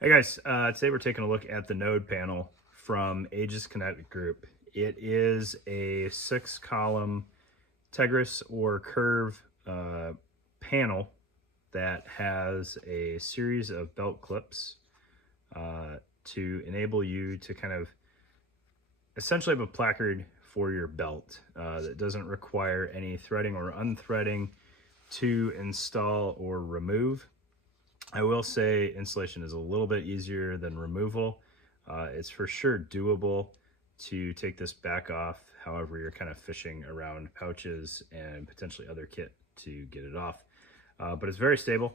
Hey guys, today we're taking a look at the node panel from Aegis Kinetic Group. It is a 6-column Tegris or curve panel that has a series of belt clips to enable you to kind of essentially have a placard for your belt that doesn't require any threading or unthreading to install or remove. I will say installation is a little bit easier than removal. It's for sure doable to take this back off, however you're kind of fishing around pouches and potentially other kit to get it off. But it's very stable.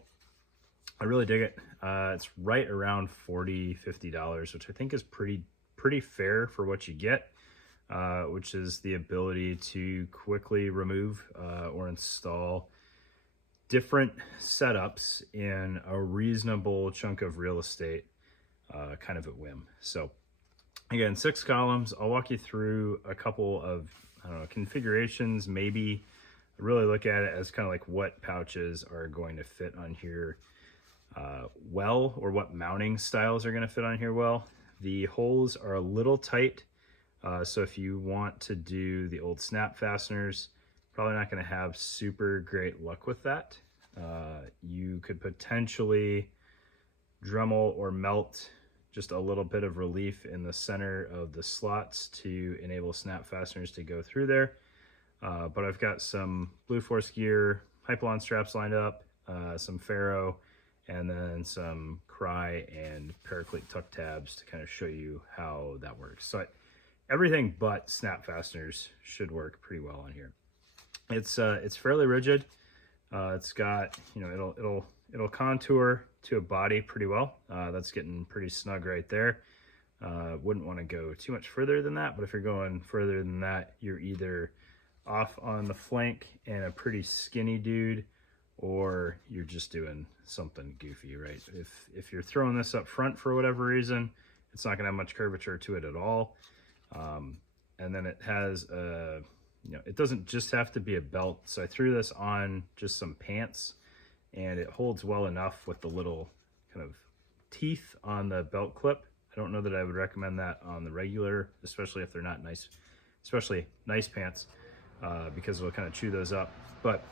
I really dig it. It's right around $40–50, which I think is pretty fair for what you get, which is the ability to quickly remove or install different setups in a reasonable chunk of real estate, kind of at whim. So again, 6 columns. I'll walk you through a couple of, I don't know, configurations. Maybe really look at it as kind of like what pouches are going to fit on here well, or what mounting styles are going to fit on here well. The holes are a little tight, so if you want to do the old snap fasteners, probably not going to have super great luck with that. You could potentially Dremel or melt just a little bit of relief in the center of the slots to enable snap fasteners to go through there. But I've got some Blue Force gear, Hypalon straps lined up, some Ferro, and then some Cry and Paraclete tuck tabs to kind of show you how that works. So everything but snap fasteners should work pretty well on here. It's fairly rigid. It's got, you know, it'll contour to a body pretty well. That's getting pretty snug right there. Wouldn't want to go too much further than that, but if you're going further than that, you're either off on the flank and a pretty skinny dude, or you're just doing something goofy, right? If you're throwing this up front for whatever reason, it's not gonna have much curvature to it at all. And then it has a, you know, it doesn't just have to be a belt. So I threw this on just some pants, and it holds well enough with the little kind of teeth on the belt clip. I don't know that I would recommend that on the regular, especially if they're not nice, especially nice pants, because it'll kind of chew those up. But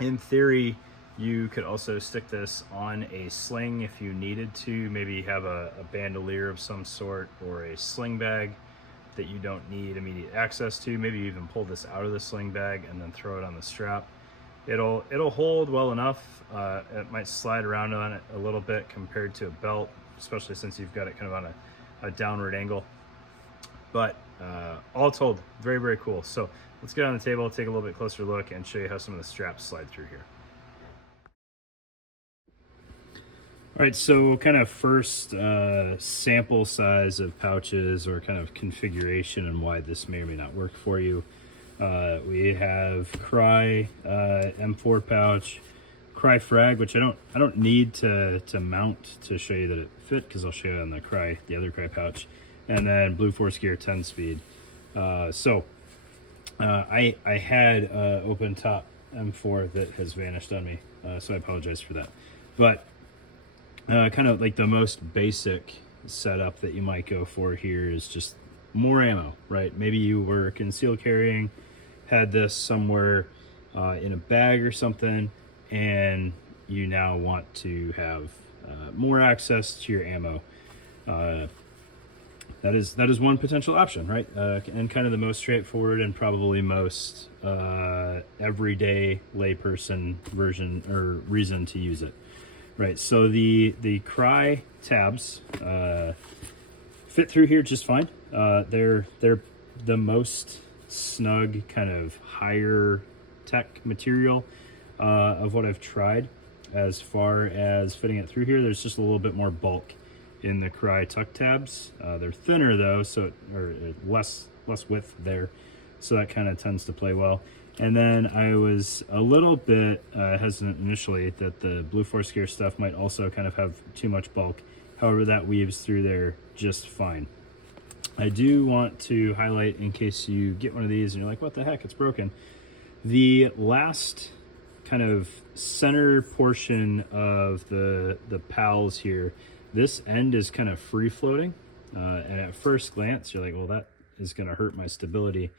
in theory, you could also stick this on a sling if you needed to, maybe have a bandolier of some sort or a sling bag that you don't need immediate access to. Maybe you even pull this out of the sling bag and then throw it on the strap. It'll hold well enough. It might slide around on it a little bit compared to a belt, especially since you've got it kind of on a downward angle. But all told, very, very cool. So let's get on the table, take a little bit closer look, and show you how some of the straps slide through here. All right, so kind of first sample size of pouches, or kind of configuration, and why this may or may not work for you. We have Cry M4 pouch, Cry Frag, which I don't need to mount to show you that it fit, because I'll show you on the other Cry pouch, and then Blue Force Gear 10-speed. I had open top M4 that has vanished on me, so I apologize for that. But kind of like the most basic setup that you might go for here is just more ammo, right? Maybe you were concealed carrying, had this somewhere in a bag or something, and you now want to have more access to your ammo. That is one potential option, right? And kind of the most straightforward and probably most everyday layperson version or reason to use it. Right, so the Cry tabs fit through here just fine. They're the most snug, kind of higher tech material of what I've tried. As far as fitting it through here, there's just a little bit more bulk in the Cry tuck tabs. They're thinner though, so or less width there, so that kind of tends to play well. And then I was a little bit hesitant initially that the Blue Force Gear stuff might also kind of have too much bulk. However, that weaves through there just fine. I do want to highlight, in case you get one of these and you're like, what the heck, it's broken. The last kind of center portion of the pals here, this end is kind of free floating. And at first glance, you're like, well, that is going to hurt my stability.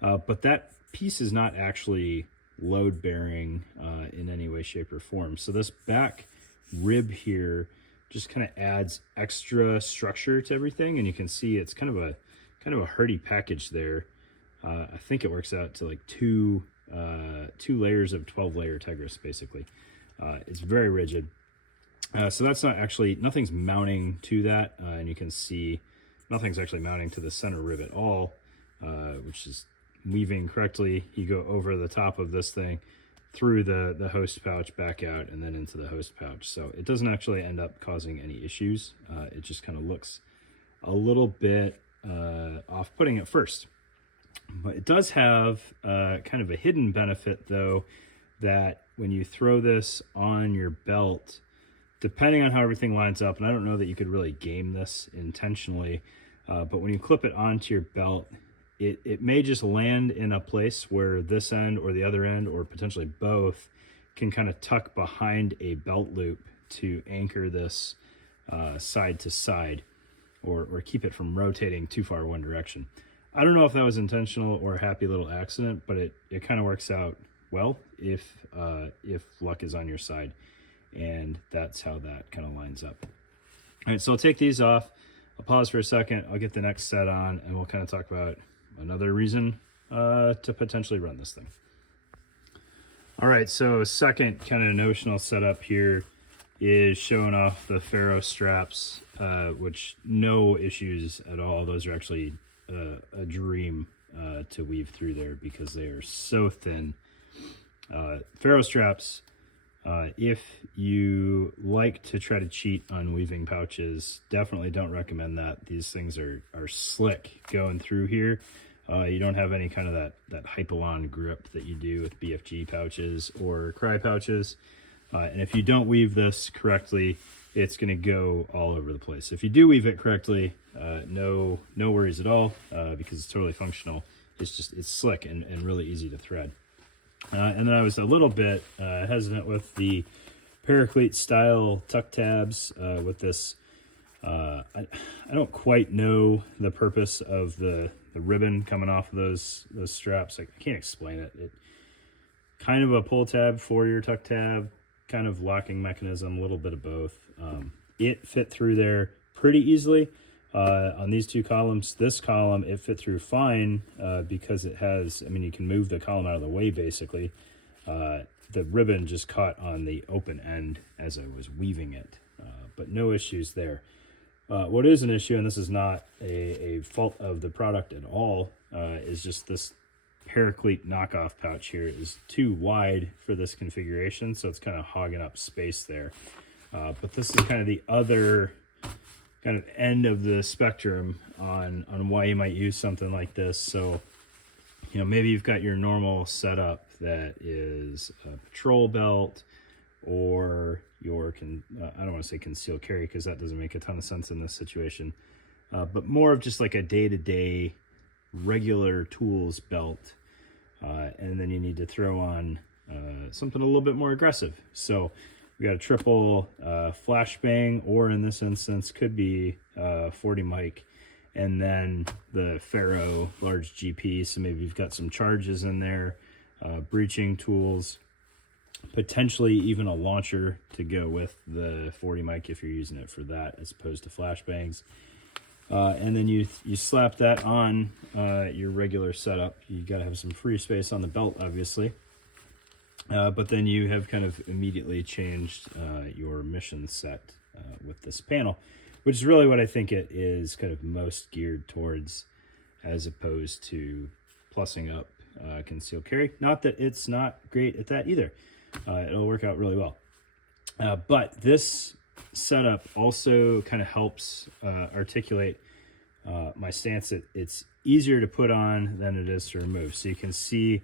But that piece is not actually load bearing in any way, shape, or form. So this back rib here just kind of adds extra structure to everything. And you can see it's kind of a hardy package there. I think it works out to like two layers of 12-layer Tegris, basically. It's very rigid. So that's not actually, nothing's mounting to that. And you can see nothing's actually mounting to the center rib at all, which is weaving correctly. You go over the top of this thing through the host pouch, back out, and then into the host pouch. So it doesn't actually end up causing any issues. It just kind of looks a little bit off-putting at first. But it does have kind of a hidden benefit, though, that when you throw this on your belt, depending on how everything lines up, and I don't know that you could really game this intentionally, but when you clip it onto your belt, it may just land in a place where this end or the other end, or potentially both, can kind of tuck behind a belt loop to anchor this side to side, or keep it from rotating too far one direction. I don't know if that was intentional or a happy little accident, but it kind of works out well if luck is on your side, and that's how that kind of lines up. All right, so I'll take these off. I'll pause for a second. I'll get the next set on, and we'll kind of talk about another reason to potentially run this thing. All right, so second kind of notional setup here is showing off the ferro straps, which no issues at all. Those are actually a dream to weave through there because they are so thin. Ferro straps, if you like to try to cheat on weaving pouches, definitely don't recommend that. These things are slick going through here. You don't have any kind of that Hypalon grip that you do with BFG pouches or cry pouches. And if you don't weave this correctly, it's going to go all over the place. If you do weave it correctly, no worries at all, because it's totally functional. It's slick and really easy to thread. And then I was a little bit hesitant with the Paraclete style tuck tabs with this. I don't quite know the purpose of the ribbon coming off of those straps. I can't explain it. It kind of a pull tab for your tuck tab, kind of locking mechanism, a little bit of both. It fit through there pretty easily on these two columns. This column, it fit through fine because it has, I mean, you can move the column out of the way, basically. The ribbon just caught on the open end as I was weaving it, but no issues there. What is an issue, and this is not a fault of the product at all, is just this Paraclete knockoff pouch here is too wide for this configuration, so it's kind of hogging up space there. But this is kind of the other kind of end of the spectrum on why you might use something like this. So, you know, maybe you've got your normal setup that is a patrol belt, or your, I don't want to say concealed carry because that doesn't make a ton of sense in this situation, but more of just like a day-to-day regular tools belt. And then you need to throw on something a little bit more aggressive. So we got a triple flashbang, or in this instance could be 40 mic, and then the ferro large GP. So maybe you've got some charges in there, breaching tools, potentially even a launcher to go with the 40 mic if you're using it for that as opposed to flashbangs. And then you slap that on your regular setup. You got to have some free space on the belt, obviously. But then you have kind of immediately changed your mission set with this panel, which is really what I think it is kind of most geared towards, as opposed to plussing up concealed carry. Not that it's not great at that either. It'll work out really well. But this setup also kind of helps articulate my stance. It's easier to put on than it is to remove. So you can see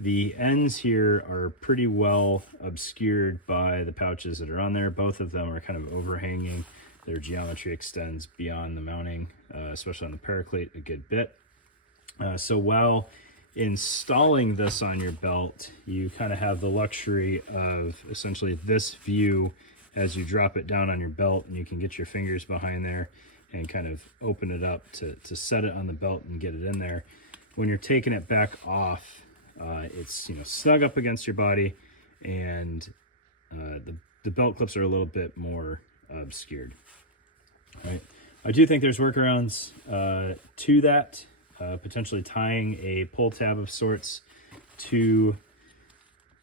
the ends here are pretty well obscured by the pouches that are on there. Both of them are kind of overhanging. Their geometry extends beyond the mounting, especially on the Paraclete, a good bit. So while installing this on your belt, you kind of have the luxury of essentially this view as you drop it down on your belt, and you can get your fingers behind there and kind of open it up to set it on the belt and get it in there. When you're taking it back off, it's snug up against your body, and the belt clips are a little bit more obscured. Right? I do think there's workarounds to that, potentially tying a pull tab of sorts to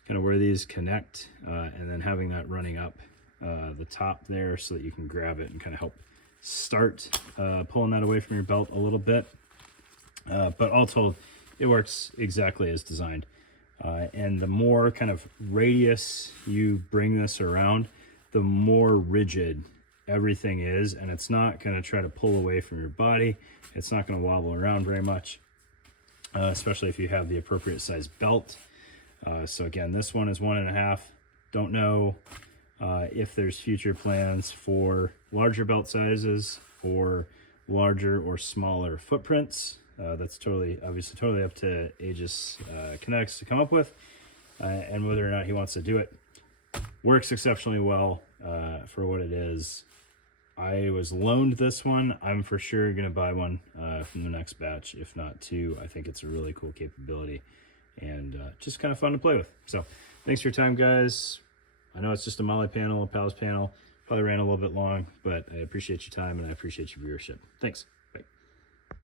kind of where these connect, and then having that running up the top there so that you can grab it and kind of help start pulling that away from your belt a little bit. But all told, it works exactly as designed. And the more kind of radius you bring this around, the more rigid everything is, and it's not going to try to pull away from your body. It's not going to wobble around very much, especially if you have the appropriate size belt. So again, this one is 1.5. Don't know if there's future plans for larger belt sizes or larger or smaller footprints. That's obviously totally up to Aegis Kinetics to come up with, and whether or not he wants to do it. Works exceptionally well for what it is. I was loaned this one. I'm for sure going to buy one from the next batch, if not two. I think it's a really cool capability and just kind of fun to play with. So thanks for your time, guys. I know it's just a Molly panel, a PALS panel. Probably ran a little bit long, but I appreciate your time and I appreciate your viewership. Thanks.